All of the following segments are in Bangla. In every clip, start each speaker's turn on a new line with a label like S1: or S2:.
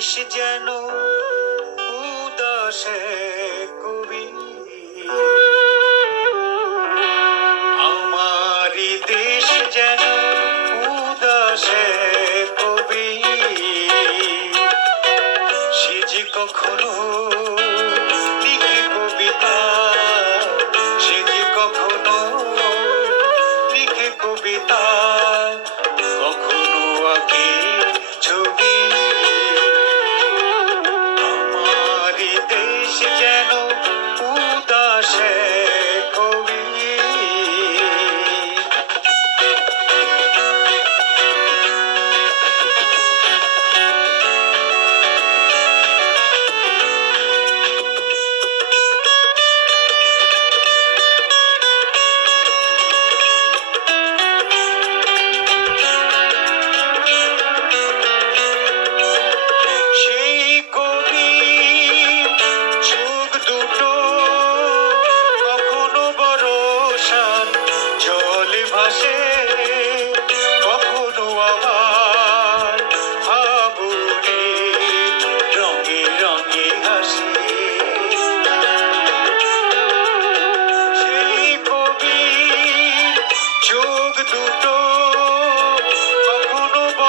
S1: শেষ যেন উদাসের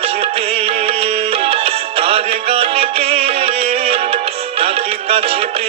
S1: কাছেতে তার গান গে তাকে কাছেতে